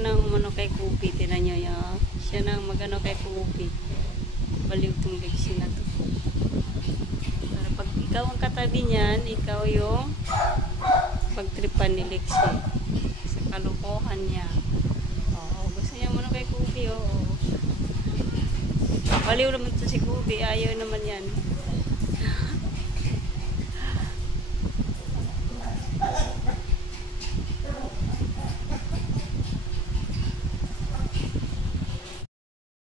nang umano kay Kubi. Tinan nyo yan. Siya nang magano kay Kubi. Baliw tong Lexie na to. Para pag ikaw ang katabi niyan, ikaw yung pagtripan ni Lexie. Sa kalukuhan niya. Oo, gusto niya umano kay Kubi. Oo. Baliw naman to si Kubi. Ayaw naman yan.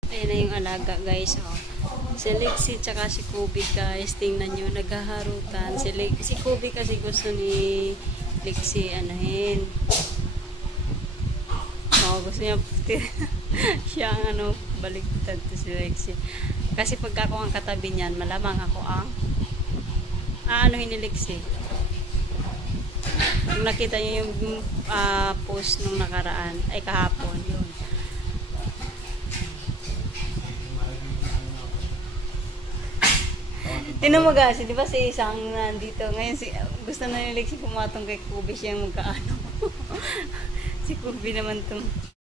Ayan na yung alaga guys. Oh. Si Lexie tsaka si Kubi guys. Tingnan nyo. Naghaharutan. Si Kubi kasi gusto ni Lexie anahin. Oh, gusto niya siya ang ano, baligtad to si Lexie. Kasi pag ako ang katabi niyan, malamang ako ang aanohin ni Lexie. Kung nakita niyo yung post nung nakaraan, ay kahapon, yun. Tinan mo guys, di ba si isang nandito, ngayon gusto na ni Lexie pumatong kay Kubi, siya yung magkaano. Si Kubi naman tong